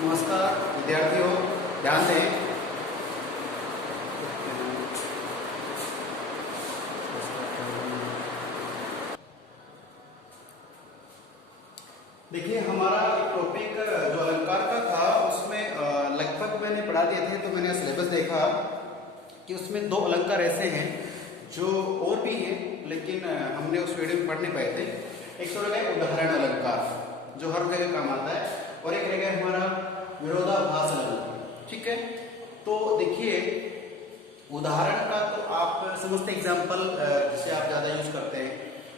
नमस्कार विद्यार्थियों, ध्यान दें। देखिए, हमारा एक टॉपिक जो अलंकार का था उसमें लगभग मैंने पढ़ा दिए थे। तो मैंने सिलेबस देखा कि उसमें दो अलंकार ऐसे हैं जो और भी हैं, लेकिन हमने उस वीडियो में पढ़ नहीं पाए थे। एक तो रहेगा उदाहरण अलंकार जो हर जगह काम आता है, और एक रहेगा हमारा विरोधाभास अलंकार। ठीक है, तो देखिए उदाहरण का तो आप समझते एग्जाम्पल जिसे आप ज्यादा यूज करते हैं।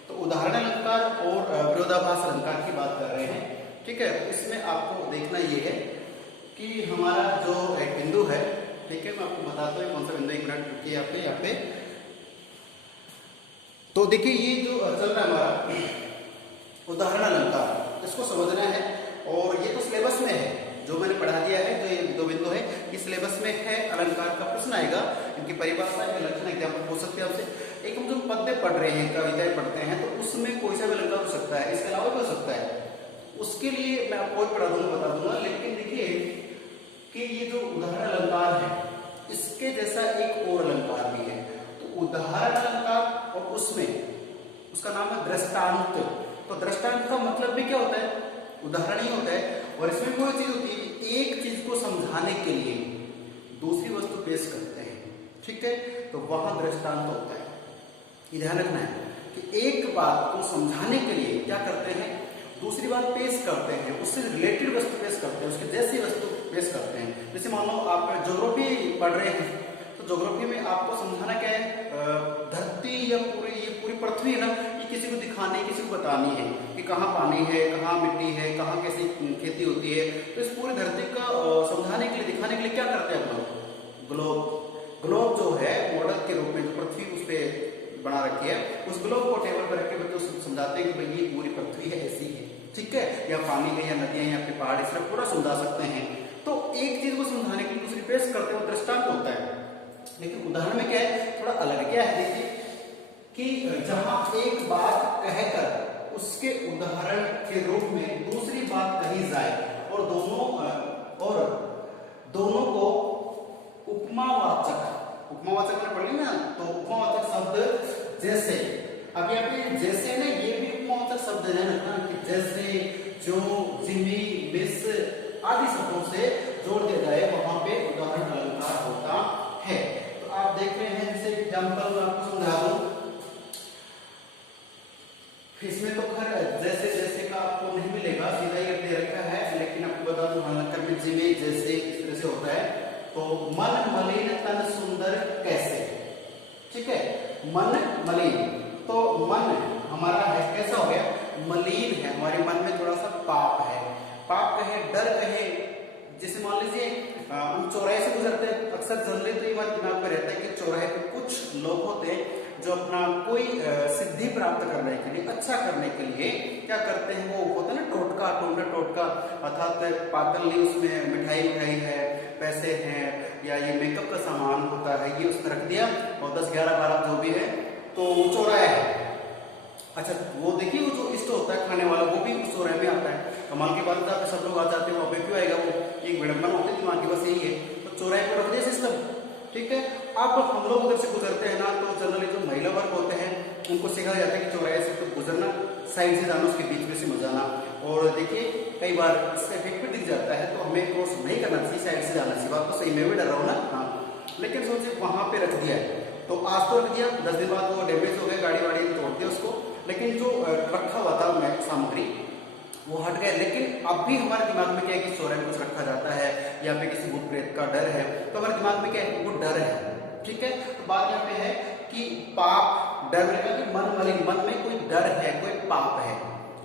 तो उदाहरण अलंकार और विरोधाभास अलंकार की बात कर रहे हैं। ठीक है, तो इसमें आपको देखना ये है कि हमारा जो एक बिंदु है, ठीक है, मैं आपको बताता हूँ कौन सा बिंदु। एक मिनट रुकिए यहाँ पे। तो देखिए ये जो चल रहा है हमारा उदाहरण अलंकार, इसको समझना है। और ये तो सिलेबस में है जो मैंने पढ़ा दिया है। तो ये दो बिंदु है, ये सिलेबस में है। अलंकार का प्रश्न आएगा, इनकी परिभाषा के लक्षण एग्जाम्पल हो सकते हैं आपसे। एक हम जो पद्य पढ़ रहे हैं, कविताएं पढ़ते हैं, तो उसमें कोई सा भी अलंकार हो सकता है, इसके अलावा भी हो सकता है। उसके लिए मैं आपको पढ़ा दूंगा, बता दूंगा। लेकिन देखिए कि ये जो उदाहरण अलंकार है, इसके जैसा एक और अलंकार भी है। तो उदाहरण अलंकार और उसमें उसका नाम है दृष्टांत। तो दृष्टांत का मतलब भी क्या होता है? उदाहरण ही होता है। और इसमें कोई चीज होती है, एक चीज को समझाने के लिए दूसरी वस्तु पेश करते हैं। ठीक है, तो वहां दृष्टांत होता है। ये ध्यान रखना है कि एक बात को समझाने के लिए क्या करते हैं, दूसरी बात पेश करते हैं, उससे रिलेटेड वस्तु पेश करते हैं, उसके जैसी वस्तु पेश करते हैं। जैसे मान लो आप ज्योग्राफी पढ़ रहे हैं, तो ज्योग्राफी में आपको समझाना क्या है, धरती या ये पूरी पृथ्वी है ना, ये किसी को दिखानी, किसी को बतानी है कि कहाँ पानी है, कहाँ मिट्टी है, कहाँ कैसी खेती होती है। तो इस पूरी धरती का समझाने के लिए, दिखाने के लिए क्या करते हैं हम लोग? ग्लोब जो है मॉडल के रूप में जो पृथ्वी उस पर बना रखी है, उस ग्लोब को टेबल पर रख के बच्चों को समझाते हैं कि भाई ये पूरी पृथ्वी है, ऐसी है। ठीक है, या पानी है, या नदियां, या फिर पहाड़, इस तरह पूरा समझा सकते हैं। तो एक चीज को समझाने के लिए दूसरी पेश करते हैं, दृष्टांत होता है। लेकिन उदाहरण में क्या है, थोड़ा अलग क्या है। देखिए कि जहां एक बात कहकर उसके उदाहरण के रूप में दूसरी बात कही जाए, और दोनों को उपमावाचक मैंने पढ़ी ना, तो उपमावाचक शब्द जैसे, अब यहाँ पे जैसे ना, ये भी उपमावाचक शब्द है ना, कि जैसे, जो, जिमी, मिस आदि शब्दों से जोड़ दिया जाए, वहां पे उदाहरण अलंकार होता है। तो आप देख रहे हैं, जैसे एग्जाम्पल मैं आपको समझा दूं। इसमें तो खैर जैसे जैसे का आपको नहीं मिलेगा, सीधा ही दे रखा है, लेकिन आपको बता दूं अलंकार में जिमे, जैसे, इस तरह से होता है। तो मन मलिन तन सुंदर कैसे। ठीक है, मन मलिन, तो मन हमारा है कैसा हो गया, मलिन है। हमारे मन में थोड़ा सा पाप है, पाप कहे, डर कहे। जैसे मान लीजिए हम चौराहे से गुजरते हैं, अक्सर जनरली तो ये बात दिमाग में रहता है कि चौराहे पे कुछ लोग होते हैं जो अपना कोई सिद्धि प्राप्त करने के लिए, अच्छा करने के लिए क्या करते हैं, वो होता है ना टोटका, अर्थात पातल ली, उसमें मिठाई है, पैसे हैं, या ये मेकअप का सामान होता है, ये उसमें रख दिया, और 10, 11, 12 जो भी है, तो वो चौराहा है। अच्छा, वो देखिए वो जो इष्ट होता है खाने वाला, वो भी उस चौराहे में आता है। कमाल की बात है, सब लोग आ जाते हैं, वहां पे क्यों आएगा वो, एक विडंबना होती है दिमाग की, बस यही है। तो चौराहे पर रख दिया सिस्टम। ठीक है, अब हम लोग उधर से गुजरते हैं ना, तो जनरली जो महिला वर्ग होते हैं उनको सिखाया जाता है कि चौराहे से तो गुजरना, साइड से जाना, उसके बीच में से मत जाना। और देखिए कई बार इसका इफेक्ट भी दिख जाता है, तो हमें क्रॉस नहीं करना चाहिए, साइड से जाना चाहिए। बात तो सही, मैं भी डर रहा हूँ ना। हाँ, लेकिन सोचिए वहां पे रख दिया है, तो आज तो रख दिया, 10 दिन बाद वो डैमेज हो गया, गाड़ी वाड़ी ने तोड़ दिया उसको, लेकिन जो रखा हुआ था सामग्री वो हट गए। लेकिन अब भी हमारे दिमाग में क्या है कि चौराहे में कुछ रखा जाता है, या फिर किसी भूत प्रेत का डर है, तो हमारे दिमाग में क्या है, वो डर है। ठीक है, तो बात यहाँ पे है कि पाप, डर रहेगा कि मन मलिन, मन में कोई डर है, कोई पाप है।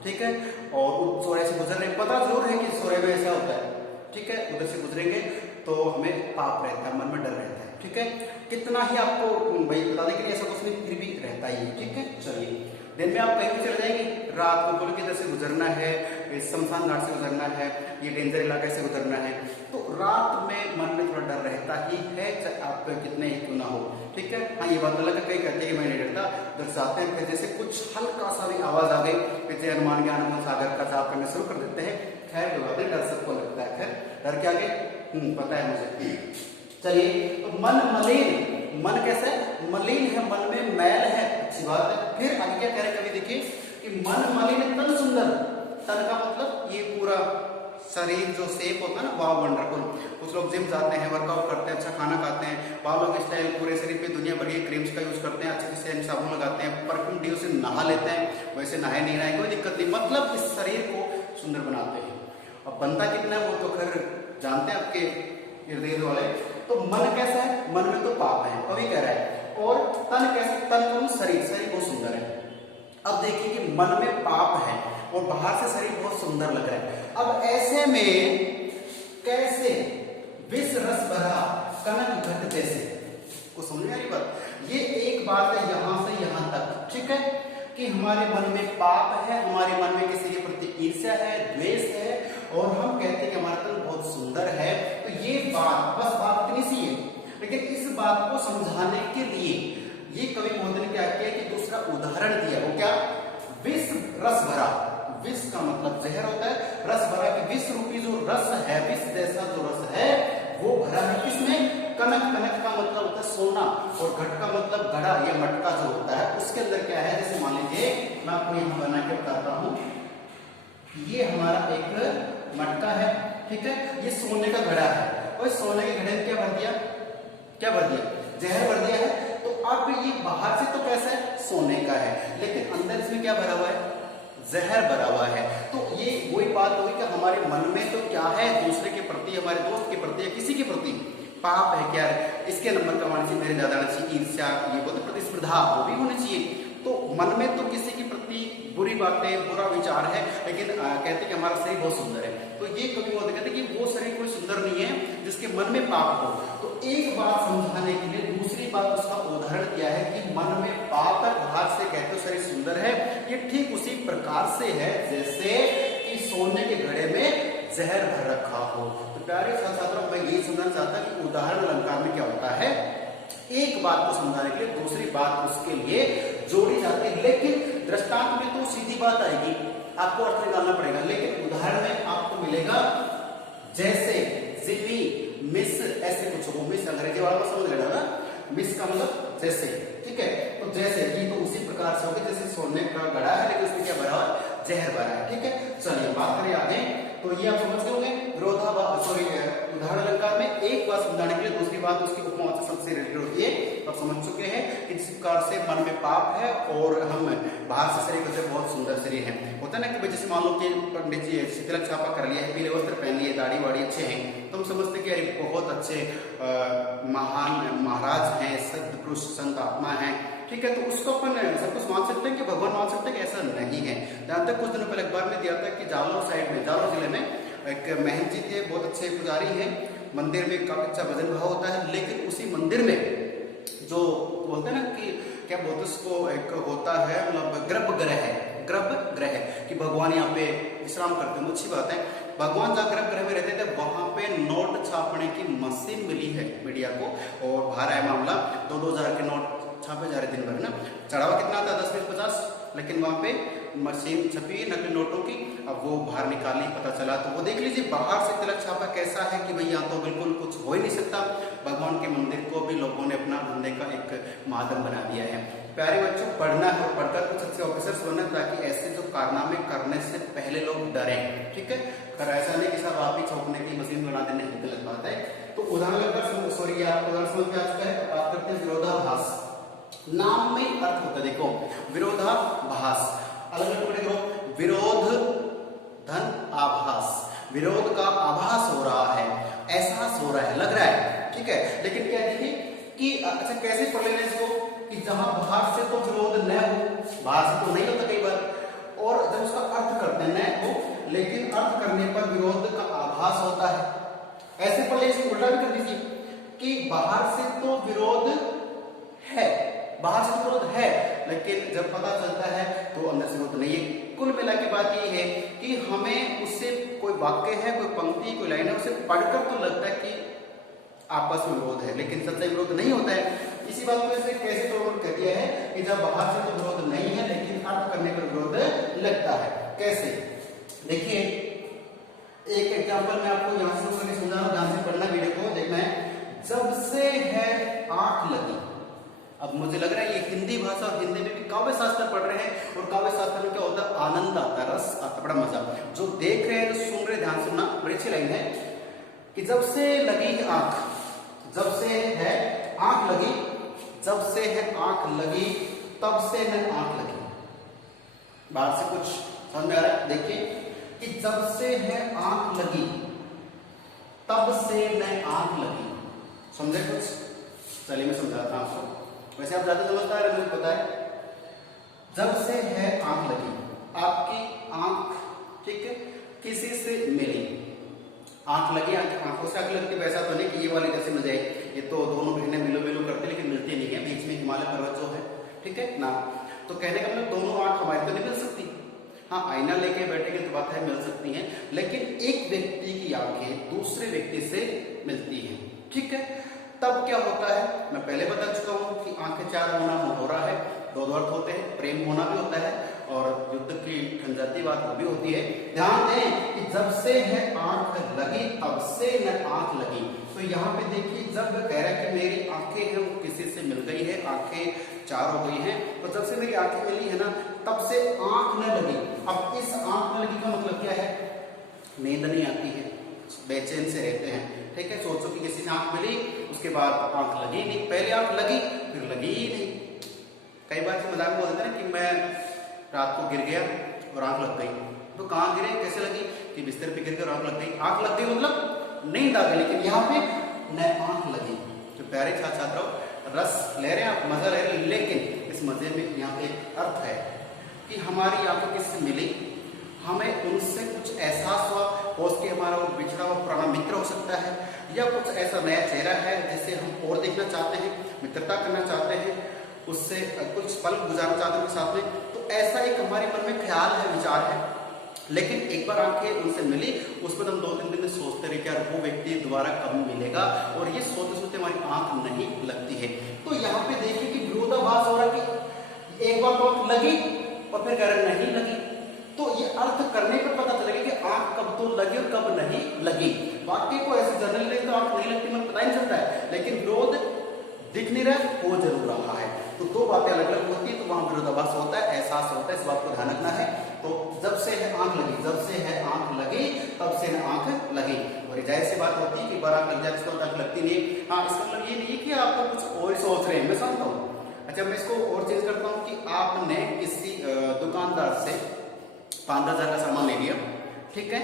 ठीक है, और उस चौराहे से गुजर रहे, पता जरूर है कि चौराहे में ऐसा होता है। ठीक है, उधर से गुजरेंगे तो हमें पाप रहता है, मन में डर रहता है। ठीक है, कितना ही आपको भाई बताने के लिए ऐसा कुछ नहीं, फिर भी रहता ही है। ठीक है, चलिए, दिन में आप कहीं भी चले जाएंगे, रात को बोलो कि इधर से गुजरना है, शमशान घाट से गुजरना है, ये डेंजर इलाके से गुजरना है, तो रात में मन में थोड़ा डर रहता ही है, चाहे आप कितने ही क्यों ना हो। ठीक है, हाँ ये बात अलग है, कई कहते हैं कि मैं नहीं डरता, दर्शाते हैं, फिर जैसे कुछ हल्का सा भी आवाज आ गई, जैसे हनुमान ज्ञान सागर का जाप करना शुरू कर देते हैं। खैर डर सबको लगता है, खैर डर के आगे पता है मुझे। चलिए, तो मन मलिन, मन कैसा है? मलिन है, मन में मैल है, अच्छी बात है। फिर आगे क्या कह रहे हैं कवि, देखिए कि मन मलिन तन सुंदर। तन का मतलब ये पूरा शरीर जो शेप होता है ना, वाव वंडरफुल। कुछ लोग जिम जाते हैं, वर्कआउट करते हैं, अच्छा खाना खाते हैं, बालों के स्टाइल पूरे शरीर पे दुनिया भर के क्रीम्स का यूज करते हैं, अच्छे से साबुन लगाते हैं, परफ्यूम ड्यू से नहा लेते हैं, वैसे नहाए नहीं रहे, कोई दिक्कत नहीं, मतलब इस शरीर को सुंदर बनाते हैं। अब बनता कितना है वो तो खैर जानते हैं आपके इर्द गिर्द वाले। तो मन कैसा है? मन में तो पाप है, कवि कह रहा है। और तन कैसा? तन का शरीर, शरीर बहुत सुंदर है। अब देखिए कि मन में पाप है और बाहर से शरीर बहुत सुंदर लग रहा है। अब ऐसे में कैसे विष रस भरा कनक घट जैसे, को समझ में आ रही बात? ये एक बात है यहां से यहां तक, ठीक है, कि हमारे मन में पाप है, हमारे मन में किसी के प्रति ईर्ष्या है, द्वेष है, और हम कहते हैं कि हमारा तन बहुत सुंदर है। तो ये बात, बस बात इतनी सी है, लेकिन इस बात को समझाने के लिए ये कवि महोदय ने क्या किया कि दूसरा उदाहरण दिया। वो क्या? विष रस भरा। विष का मतलब जहर होता है, रस भरा कि विष रूपी जो रस है, विष जैसा जो रस है वो भरा है किसमें? कनक। कनक का मतलब होता है सोना, और घट का मतलब घड़ा या मटका जो होता है, उसके अंदर क्या है? जैसे मान लीजिए मैं आपको यहाँ बना के बताता हूँ, ये हमारा एक मटका है, ठीक है, ये सोने का घड़ा है, और सोने के घड़े में क्या भर दिया? क्या भर दिया? जहर भर दिया है। तो अब ये बाहर से तो कैसा है? सोने का है, लेकिन अंदर इसमें क्या भरा हुआ है? जहर भरा हुआ है। तो ये वही बात होगी कि हमारे मन में तो क्या है? दूसरे के प्रति, हमारे दोस्त के प्रति या किसी के प्रति पाप है क्या है? इसके नंबर कमाने चाहिए, मेरे ज्यादा आना चाहिए, ईर्ष्या, ये बोलते प्रतिस्पर्धा, वो भी होनी चाहिए। तो मन में तो किसी के प्रति बुरी बातें, बुरा विचार है, लेकिन कहते हैं कि हमारा शरीर बहुत सुंदर है। तो ये कभी वो कहते हैं कि वो शरीर कोई सुंदर नहीं है जिसके मन में पाप हो। तो एक बात समझाने के लिए दूसरी बात उसका उदाहरण दिया है कि मन में पाप है, बाहर से कहते हो शरीर सुंदर है। ये ठीक उसी प्रकार से है जैसे कि सोने के घड़े में जहर भर रखा हो। तो प्यारे छात्रों, मैं यही समझना चाहता कि उदाहरण अलंकार में क्या होता है, एक बात को समझाने के लिए दूसरी बात उसके लिए जोड़ी जाती है, लेकिन दृष्टांत में तो सीधी बात आएगी, आपको अर्थ निकालना पड़ेगा, लेकिन उदाहरण में आपको मिलेगा जैसे, जिमी, मिस, ऐसे कुछ हो। मिस अंग्रेजी वाला को समझ लेना ना, मिस का मतलब जैसे, ठीक है। तो जैसे ये तो उसी प्रकार से होगा जैसे सोने का घड़ा है, लेकिन उसमें क्या भरा हुआ है? जहर भरा है, ठीक है। चलिए बात करें आगे, तो ये आप समझ गए उदाहरण अलंकार में एक बात समझाने के लिए दूसरी बात उसकी उपमा सबसे रिलेटेड होती है। आप समझ चुके हैं कि जिस प्रकार से मन में पाप है और हम बाहर से शरीर से बहुत सुंदर शरीर है। होता है ना कि जैसे मान लो कि पंडित जी तिलक छापा कर लिया है, पीले वस्त्र पहन लिए, दाढ़ी वाड़ी अच्छे हैं, तो हम समझते कि अरे बहुत अच्छे महान महाराज हैं, सत्य पुरुष, संत आत्मा है, ठीक है। तो उसको अपन सब कुछ मान सकते हैं कि भगवान मान सकते हैं कि ऐसा नहीं है। जहां तक कुछ दिनों पहले अखबार में दिया था कि जालौर साइड में, जालौर जिले में एक महंत जी थे, बहुत अच्छे पुजारी हैं, मंदिर में काफी अच्छा भजन भाव होता है, लेकिन उसी मंदिर में जो बोलते हैं ना कि क्या बोलते उसको, एक होता है मतलब गर्भगृह है, गर्भगृह कि भगवान यहाँ पे विश्राम करते हैं, अच्छी बात है। भगवान जहाँ गर्भगृह में रहते थे वहां पे नोट छापने की मशीन मिली है मीडिया को, और बाहर आया मामला, 2-2 हजार के नोट छापे जा रहे दिन भर ना। चढ़ावा कितना था? 10, 20, 50, लेकिन वहां पे मशीन छपी नकली नोटों की। अब वो बाहर निकाली, पता चला, तो वो देख लीजिए बाहर से तिलक छापा कैसा है कि भाई यहाँ तो बिल्कुल कुछ हो ही नहीं सकता। भगवान के मंदिर को भी लोगों ने अपना धंधे का एक माध्यम बना दिया है। प्यारे बच्चों, पढ़ना है और पढ़कर कुछ अच्छे ऑफिसर्स बनना, ताकि ऐसे जो कारनामे करने से पहले लोग डरें, ठीक है। पर ऐसा नहीं कि सब आप ही छापने की मशीन बना देने की गलत बात है। तो उदाहरण लेकर, सॉरी आपको उदाहरण समझ में आ चुका है। बात करते हैं विरोधाभास। नाम में अर्थ होता है, देखो विरोधाभास, अलग अलग टुकड़े करो, विरोध धन आभास, विरोध का आभास हो रहा है, एहसास हो रहा है, लग रहा है, ठीक है। लेकिन क्या देखिए कि अच्छा कैसे पढ़ लेना इसको कि जहां बाहर से तो विरोध न हो, बाहर से तो नहीं होता कई बार, और जब उसका अर्थ करते हैं न हो, लेकिन अर्थ करने पर विरोध का आभास होता है। ऐसे पढ़ ले, इसको उल्टा भी कर दीजिए कि बाहर से तो विरोध है, बाहर से तो विरोध है, लेकिन जब पता चलता है तो अंदर से विरोध नहीं है। कुल मिला के बात ये है कि हमें उससे कोई वाक्य है, कोई पंक्ति, कोई लाइन है, उसे पढ़कर तो लगता है कि आपस में विरोध है, लेकिन सच्चाई विरोध नहीं होता है। इसी बात को ऐसे कैसे तोड़ कर दिया है कि जब बाहर से तो विरोध नहीं है, लेकिन अर्थ करने पर विरोध लगता है। कैसे? देखिए एक एग्जांपल मैं आपको यहां से करके समझा रहा हूं, ध्यान से पढ़ना, वीडियो को देखना है। जब से है आंख लगी। अब मुझे लग रहा है ये हिंदी भाषा और हिंदी में भी काव्य शास्त्र पढ़ रहे हैं, और काव्य शास्त्र में क्या होता है, आनंद आता है, रस आता है, बड़ा मजा। जो देख रहे हैं, जो सुन रहे हैं, ध्यान सुनना, बड़ी अच्छी लाइन है कि जब से लगी आंख, जब से है आंख लगी, जब से है आंख लगी, तब से है आंख लगी। बाहर से कुछ समझ में आ रहा है? देखिए कि जब से है आंख लगी, तब से न आंख लगी। समझे कुछ? चलिए मैं समझाता हूं आपको। वैसे आप ज्यादा समझदार है, मुझे पता है। जब से है आंख लगी, आपकी आंख, ठीक है, किसी से मिली, आंख लगी, आंखों से आंख लगती, वैसा तो नहीं कि ये वाली जैसे मजे, ये तो दोनों बहनें मिलो मिलो करती लेकिन मिलती नहीं है, बीच में हिमालय पर्वत जो है, ठीक है ना। तो कहने का मतलब दोनों आंख हमारी तो नहीं मिल सकती। हाँ, आईना लेके बैठेंगे तो बात है, मिल सकती हैं, लेकिन एक व्यक्ति की आंखें दूसरे व्यक्ति से मिलती हैं, ठीक है। तब क्या होता है, मैं पहले बता चुका हूं कि आंखें चार होना हो रहा है, दो अर्थ होते हैं, प्रेम होना भी होता है और युद्ध की ठंजाती बात वो भी होती है। ध्यान दें कि जब से है आंख लगी, तब से न आंख लगी। तो यहाँ पे देखिए, जब कह रहा है कि मेरी आंखें हैं वो किसी से मिल गई है, आंखें चार हो गई हैं, तो जब से मेरी आंखें मिली है ना, तब से आंख न लगी। अब इस आंख न लगी का मतलब क्या है? नींद नहीं आती है, बेचैन से रहते हैं, ठीक है। सोचो कि किसी से आंख मिली, उसके बाद आंख लगी नहीं, पहले आंख लगी फिर लगी ही नहीं। कई बार से मजाक में बोलते हैं कि मैं रात को गिर गया और आंख लग गई। तो कहाँ गिरे, कैसे लगी? कि बिस्तर पे गिर गया और आंख लग गई। आंख लग गई मतलब नींद आ गई, लेकिन यहाँ पे न आंख लगी। तो प्यारे छात्र छात्राओं, रस ले रहे हैं आप, मजा ले रहे हैं, लेकिन इस मजे में यहाँ पे एक अर्थ है कि हमारी आंखें किससे मिली, हमें उनसे कुछ एहसास हुआ, हो सके हमारा वो बिछड़ा हुआ पुराना मित्र हो सकता है, या कुछ ऐसा नया चेहरा है जिसे हम और देखना चाहते हैं, मित्रता करना चाहते हैं, उससे कुछ पल गुजारना चाहते हैं साथ में। तो ऐसा एक हमारे मन में ख्याल है, विचार है। लेकिन एक बार आंखें उनसे मिली, उस पर हम 2-3 दिन में सोचते रहे कि यार वो व्यक्ति दोबारा कब मिलेगा, और ये सोचते सोचते हमारी आंख नहीं लगती है। तो यहाँ पे देखिए कि विरोधाभास हो रहा है कि एक बार तो आंख लगी और फिर कह रहे नहीं लगी। तो ये अर्थ करने पर पता चलेगा कि आंख कब तो लगी और कब नहीं लगी। वाक्य को ऐसे जनरली तो आंख नहीं लगती, मन पता ही नहीं चलता है, लेकिन विरोध दिख नहीं रहा, हो जरूर रहा है। तो दो बातें अलग अलग होती है, तो वहां विरोधाभास होता है, एहसास होता है, इस बात को ध्यान रखना है। तो जब से है आंख लगी, जब से है आंख लगी, तब से है आंख लगी। और जाहिर सी बात होती है कि बार आंख लग जाए तो आंख लगती नहीं है। हाँ, इसका मतलब ये नहीं है कि आप कुछ और सोच रहे हैं, मैं समझता हूँ। अच्छा, मैं इसको और चेंज करता हूँ कि आपने किसी दुकानदार से 5-10 हज़ार का सामान ले लिया, ठीक है।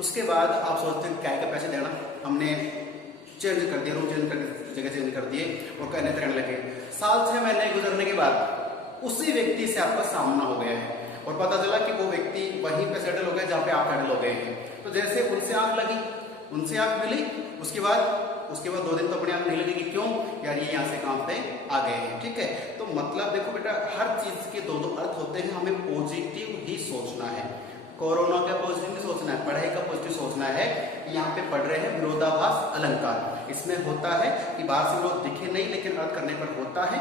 उसके बाद आप सोचते हैं क्या पैसे देना, हमने चेंज कर दिया, रूम चेंज कर जगह चेंज कर दिए और कहने रहने लगे। 7-6 महीने गुजरने के बाद उसी व्यक्ति से आपका सामना हो गया है और पता चला कि वो व्यक्ति वहीं पे सेटल हो गया जहाँ पे आप सेटल हो गए हैं। तो जैसे उनसे आंख लगी, उनसे आंख मिली, उसके बाद 2 दिन तो अपने आप नहीं लगेगी। क्यों? यार ये यहाँ से काम पे आ गए हैं, ठीक है। तो मतलब देखो बेटा, हर चीज के दो अर्थ होते हैं, हमें पॉजिटिव ही सोचना है। कोरोना का पॉजिटिव नहीं सोचना है, पढ़ाई का पॉजिटिव सोचना है। यहाँ पे पढ़ रहे हैं विरोधाभास अलंकार, इसमें होता है कि बाहर से विरोध दिखे नहीं, लेकिन अर्थ करने पर होता है,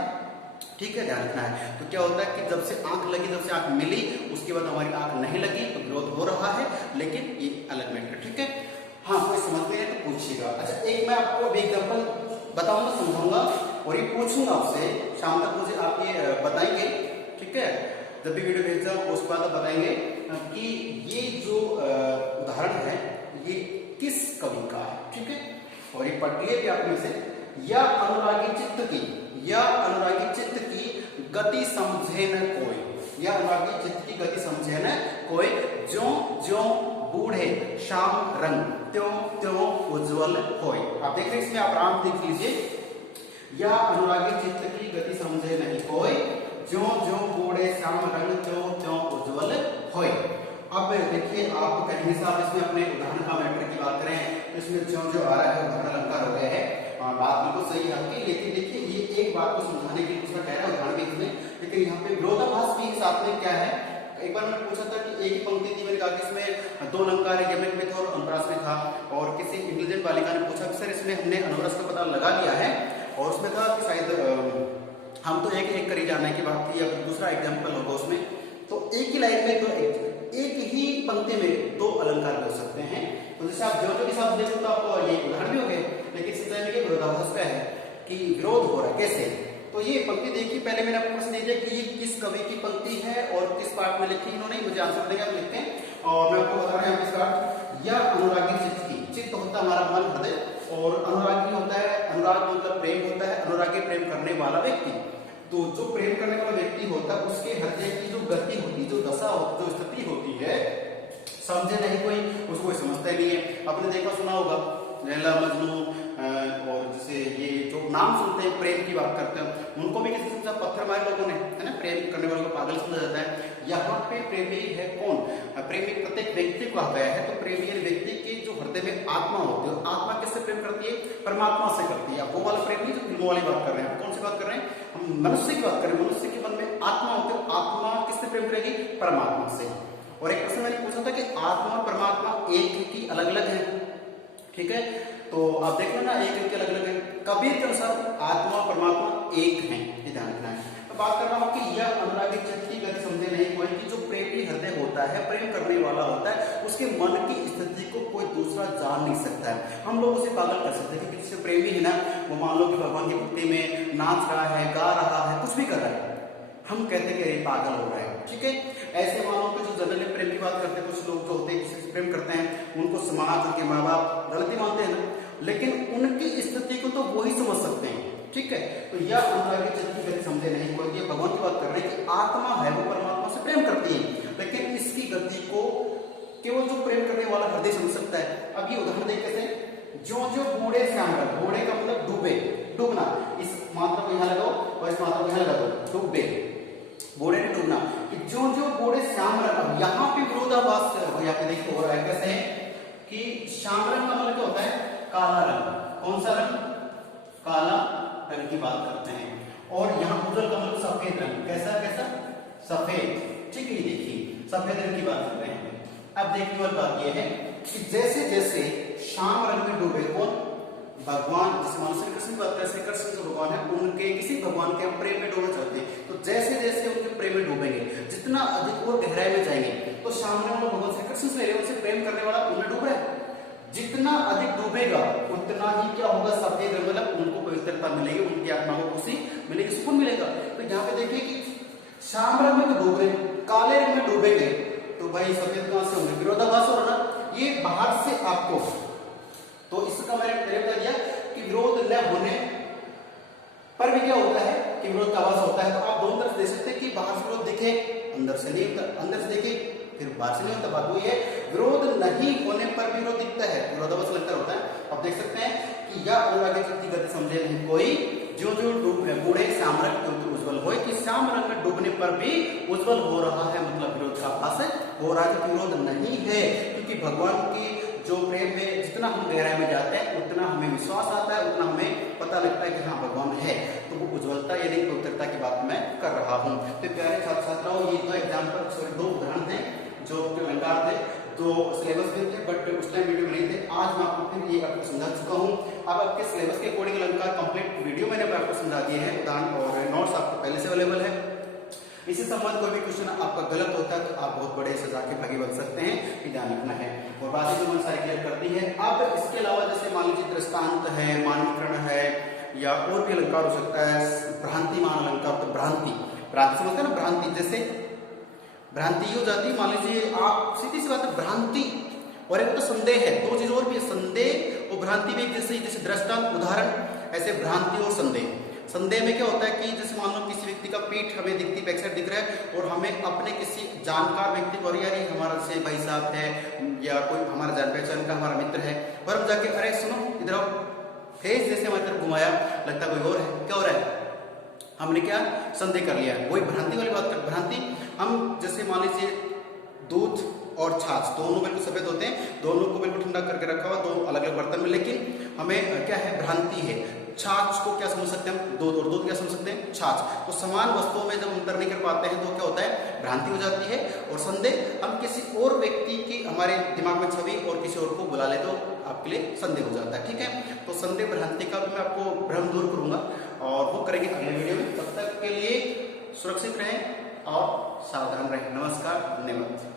ठीक है, ध्यान रखना है। तो क्या होता है कि जब से आंख लगी, जब से आंख मिली, उसके बाद हमारी आंख नहीं लगी, तो विरोध हो रहा है, लेकिन ये अलग मैटर, ठीक है। हाँ, कोई समझ में है तो पूछिएगा। अच्छा, एक मैं आपको अभी एग्जाम्पल बताऊंगा, समझाऊंगा और ये पूछूंगा आपसे, शाम तक मुझे आप ये बताएंगे, ठीक है। जब भी वीडियो भेज जाऊँ उसके बाद आप बताएंगे कि ये जो उदाहरण है ये किस कवि का है, ठीक है। और ये पढ़ लिए भी आपने से, या अनुरागी चित्त की, या अनुरागी चित्त की गति समझे न कोई, या अनुरागी चित्त की गति समझे न कोई, ज्यों ज्यों बूढ़े श्याम रंग, त्यों त्यों उज्जवल होय। आप देख रहे हैं इसमें, आप राम देख लीजिए, या अनुरागी चित्त की गति समझे नहीं कोई, ज्यों ज्यों बूढ़े श्याम रंग, त्यों त्यों उज्जवल होय। अब देखिए, आप कहीं साहब इसमें अपने उदाहरण का मैटर की बात करें, इसमें ज्यों ज्यों आ रहा है उदाहरण अलंकार हो गया है, बात बिल्कुल सही है आपकी। लेकिन देखिए, ये एक बात को समझाने के लिए दूसरा कह रहा है उदाहरण भी इसमें, लेकिन यहाँ पे विरोधाभास भी साथ में क्या है। एक बार मैंने पूछा था कि एक ही पंक्ति थी, मैंने कहा कि इसमें 2 अलंकार है, यमक में था और अनुप्रास में था। और किसी इंटेलिजेंट बालिका ने पूछा कि सर इसमें हमने अनुप्रास का पता लगा लिया है, और उसमें था कि शायद हम तो एक करी जाने की बात थी, या दूसरा एग्जाम्पल होगा उसमें। तो एक ही लाइन में तो एक ही पंक्ति में दो अलंकार भी हो सकते हैं। तो जैसे आप जो के साथ देखो तो आपको ये उदाहरण भी हो गए, लेकिन इसी तरह के विरोधाभास का है कि विरोध हो रहा है कैसे। तो ये पंक्ति देखिए, पहले मैंने आपको प्रश्न दिया कि ये किस कवि की पंक्ति है और किस पाठ में लिखी इन्होंने, मुझे आंसर देंगे, आप लिखते हैं। और मैं आपको बता रहा हूँ इसका यह अनुरागी चित्त की, चित्त होता है हमारा मन, हृदय, और अनुरागी होता है, अनुराग मतलब प्रेम होता है, अनुरागी प्रेम करने वाला व्यक्ति। तो जो प्रेम करने वाला व्यक्ति होता है उसके हृदय की जो गति होती, जो दशा होती, जो स्थिति होती है, समझे नहीं कोई, उसको समझता नहीं है। आपने देखा सुना होगा लैला मजनू, और जैसे ये जो नाम सुनते हैं प्रेम की बात करते हैं उनको भी किसी से पत्थर मारे लोगों ने, है ना, प्रेम करने वालों को पागल समझा जाता है। यहाँ पे प्रेमी है कौन? प्रेमी प्रत्येक व्यक्ति को कहा गया है। तो प्रेमी व्यक्ति के जो हृदय में आत्मा होती है, आत्मा किससे प्रेम करती है? परमात्मा से करती है। वो वाला प्रेमी जो फिल्मों वाली बात कर रहे हैं, कौन सी बात कर रहे हैं? हम मनुष्य की बात कर रहे हैं। मनुष्य के मन में आत्मा होती है, आत्मा किससे प्रेम करेगी? परमात्मा से। और एक प्रश्न मैंने पूछा था कि आत्मा और परमात्मा एक है कि अलग अलग है? ठीक है, तो आप देख लो ना, एक के अलग अलग है। कबीर के अनुसार आत्मा और परमात्मा एक हैं, ये ध्यान रखना है। तो बात कर रहा हूं कि यह अनुरागी चित्त की गति समझे नहीं कोई, कि जो प्रेमी हृदय होता है, प्रेम करने वाला होता है, उसके मन की स्थिति को कोई दूसरा जान नहीं सकता है। हम लोग उसे पागल कर सकते हैं, क्योंकि जिससे प्रेमी है ना, वो मान लो कि भगवान की भक्ति में नाच रहा है, गा रहा है, कुछ भी कर रहा है, हम कहते हैं कि ये पागल हो रहा है। ठीक है, ऐसे मानो कि जो जनरली प्रेम की बात करते हैं, कुछ लोग जो होते हैं किसी से प्रेम करते हैं, उनको समाज, उनके माँ बाप गलती मानते हैं ना, लेकिन उनकी स्थिति को तो वो ही समझ सकते हैं। ठीक है, तो यह अनुरागी चित्त की गति समझे नहीं कोई, ये भगवान की बात कर रहे हैं कि आत्मा है वो परमात्मा से प्रेम करती है, लेकिन इसकी गति को केवल जो प्रेम करने वाला हृदय समझ सकता है। अब ये उदाहरण देख कैसे, जो जो बूढ़े श्यामल, बूढ़े का मतलब डूबे, डूबना, इस मात्रा को यहाँ लगाओ और इस मात्रा को यहाँ लगा दो, डूबे, बूढ़े ने डूबना, कि जो जो बूढ़े श्याम रंग, यहाँ पे विरोधाभास यहाँ पे देखिए हो रहा है कैसे कि श्याम रंग का मतलब क्या होता है? काला रंग। कौन सा रंग? काला रंग की बात करते हैं। और यहाँ उज्जवल का मतलब सफेद रंग। कैसा कैसा? सफेद। ठीक है, देखिए सफेद रंग की बात कर रहे हैं। अब देखने वाली बात यह है कि जैसे जैसे श्याम रंग में डूबे कौन? भगवान, जैसे मान श्री कृष्ण की बात करें, श्री कृष्ण जो भगवान है, उनके किसी भगवान के हम प्रेम में डूबना चाहते हैं, तो जैसे जैसे उनके प्रेम में डूबेंगे, जितना अधिक और गहराई में जाएंगे, तो सामने वाला भगवान श्री कृष्ण से उनसे प्रेम करने वाला उनमें डूब रहा है, जितना अधिक डूबेगा उतना ही क्या होगा? सफेद रंग, मतलब उनको पवित्रता मिलेगी, उनकी आत्मा को खुशी मिलेगी, सुकून मिलेगा। तो यहाँ पे देखिए कि श्याम रंग में तो डूब रहे, काले रंग में डूबेंगे, तो भाई सफेद कहां से होंगे? विरोधाभास हो रहा ना, ये बाहर से आपको, तो इसका मैंने बता दिया कि विरोध न होने पर भी क्या होता है कि विरोध का आभास होता है। तो आप दोनों तरफ देख सकते हैं कि बाहर से विरोध दिखे, अंदर से नहीं होता, अंदर से देखे फिर बाहर से नहीं होता। बात वही है, विरोध नहीं होने पर भी विरोध दिखता है, विरोधाभास लगता होता है। आप देख सकते हैं कि यह अनुरागी चित्त की गति समझे नहीं कोई, जो जो बूढ़े श्याम रंग क्योंकि उज्जवल हो, कि श्याम रंग में डूबने पर भी उज्जवल हो रहा है, मतलब विरोध का आभास हो रहा है, विरोध नहीं है, क्योंकि भगवान की जो प्रेम है, जितना हम गहराई में जाते हैं उतना हमें विश्वास आता है, उतना हमें पता लगता है कि हाँ भगवान है। तो वो उज्ज्वलता यानी पवित्रता की बात मैं कर रहा हूँ। तो प्यारे छात्र छात्राओं, ये दो एग्जाम्पल, सॉरी दो उदाहरण थे जो अलंकार थे, तो सिलेबस में थे, बट उस टाइम वीडियो में नहीं थे। आज मैं आपको फिर ये आपको समझा चुका हूँ। अब आपके सिलेबस के अकॉर्डिंग अलंकार कंप्लीट वीडियो मैंने आपको समझा दिए हैं, उदाहरण और नोट्स आपको पहले से अवेलेबल है। इसी संबंध कोई भी क्वेश्चन आपका गलत होता है तो आप बहुत बड़े सजा के भागी बन सकते हैं, ध्यान रखना है। और बातें जो मैंने सारी क्लियर कर दी है। अब इसके अलावा जैसे मान लीजिए दृष्टांत है, मानकीकरण है, या और भी अलंकार हो सकता है, भ्रांति मान अलंकार, तो भ्रांति, भ्रांति समझते हैं ना, भ्रांति जैसे भ्रांति हो जाती है, मान लीजिए आप सीधी सी बात है, भ्रांति और एक तो संदेह है, दो चीज और भी है, संदेह और भ्रांति भी एक जैसे दृष्टांत उदाहरण, ऐसे भ्रांति और संदेह। संदेह में क्या होता है कि जैसे मान लो किसी व्यक्ति का पीठ हमें दिखती, बैक साइड दिख रहा है, और हमें अपने किसी जानकार व्यक्ति को, यार ये हमारा से भाई साहब है या कोई हमारा जान पहचान का हमारा मित्र है, और हम जाके अरे सुनो इधर आओ, फेस जैसे हमारी तरफ घुमाया, लगता कोई और है, क्या हो रहा है? हमने क्या संदेह कर लिया। वही भ्रांति वाली बात कर, भ्रांति हम जैसे मान लीजिए दूध और छाछ दोनों बिल्कुल सफेद होते हैं, दोनों को बिल्कुल ठंडा करके रखा हुआ, दो अलग अलग बर्तन में, लेकिन हमें क्या है? भ्रांति है। छाछ को क्या समझ सकते हैं हम? दूध, और दूध क्या समझ सकते हैं? छाछ। तो समान वस्तुओं में जब अंतर नहीं कर पाते हैं तो क्या होता है? भ्रांति हो जाती है। और संदेह, हम किसी और व्यक्ति की हमारे दिमाग में छवि और किसी और को बुला ले तो आपके लिए संदेह हो जाता है। ठीक है, तो संदेह भ्रांति का भी मैं आपको भ्रम दूर करूंगा और वो करेंगे अगले वीडियो में। तब तक के लिए सुरक्षित रहें और सावधान रहें। नमस्कार, धन्यवाद।